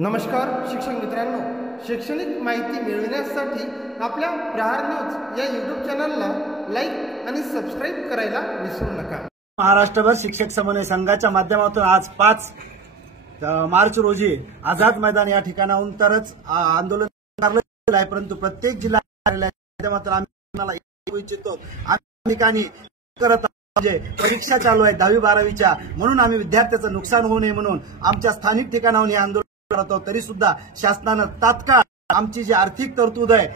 नमस्कार शिक्षक मित्रांनो, शैक्षणिक माहिती मिळविण्यासाठी आपल्या प्रहार न्यूज या यूट्यूब चॅनलला लाईक आणि सबस्क्राईब करायला विसरू नका। महाराष्ट्रभर शिक्षक समन्वय संघाच्या माध्यमातून आज 5 मार्च रोजी आझाद मैदान या ठिकाणाहून तरच आंदोलन करण्यात आहे, परंतु प्रत्येक जिल्हा कार्यालयाच्या माध्यमातून आम्ही येऊ इच्छितो। आम्ही ठिकाणी करत म्हणजे परीक्षा चालू आहे 10वी 12वीच्या, म्हणून आम्ही विद्यार्थ्यांचं नुकसान होऊ नये म्हणून आमच्या स्थानिक ठिकाणाहून हे आंदोलन करत आहोत। तरी सुद्धा शासनानं तात्काळ आमची जी आर्थिक तरतूद आहे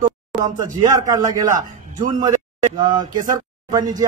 तो आमचा GR काढला गेला। जून मध्ये केसर साहेबांनी जी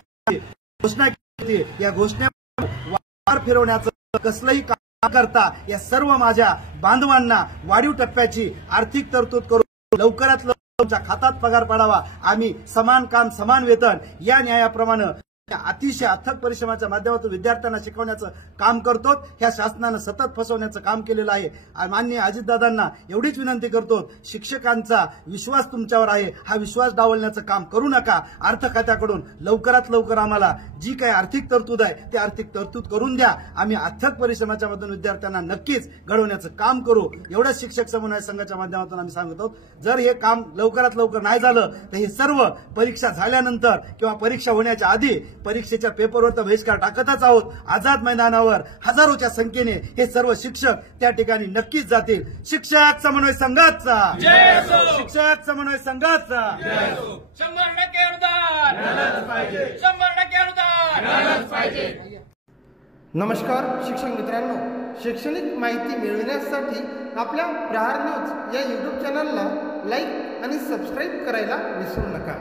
घोषणा केली होती, या घोषणेवर फिरवण्याचं कसलंही काम करता या सर्व माझ्या बांधवांना वाढीव टप्प्याची आर्थिक तरतूद करून लवकरात लवकर तुमच्या खात्यात पगार पडावा। आम्ही समान काम समान वेतन या न्यायाप्रमाणे अतिशय अथक परिश्रमाच्या माध्यमातून विद्यार्थ्यांना शिकवण्याचं काम करतो। ह्या शासनानं सतत फसवण्याचं काम केलेलं आहे। माननीय अजितदादांना एवढीच विनंती करतो, शिक्षकांचा विश्वास तुमच्यावर आहे, हा विश्वास डावलण्याचं काम करू नका। अर्थ खात्याकडून लवकरात लवकर आम्हाला जी काही आर्थिक तरतूद आहे ती आर्थिक तरतूद करून द्या। आम्ही अथक परिश्रमाच्या मधून विद्यार्थ्यांना नक्कीच घडवण्याचं काम करू, एवढंच शिक्षक समन्वय संघाच्या माध्यमातून आम्ही सांगत आहोत। जर हे काम लवकरात लवकर नाही झालं तर हे सर्व परीक्षा झाल्यानंतर किंवा परीक्षा होण्याच्या आधी परीक्षेच्या पेपरवर तर बहिष्कार टाकतच आहोत। आझाद मैदानावर हजारोच्या संख्येने हे सर्व शिक्षक त्या ठिकाणी नक्कीच जातील। शिक्षक समन्वय संघाचा जय असो, शिक्षक समन्वय संघाचा जय असो। 100% अनुदान मिळालंच पाहिजे, 100% अनुदान मिळालंच पाहिजे। नमस्कार शिक्षक मित्रांनो, शैक्षणिक माहिती मिळविण्यासाठी आपल्या प्रहार न्यूज या यूट्यूब चॅनलला लाईक आणि सबस्क्राईब करायला विसरू नका।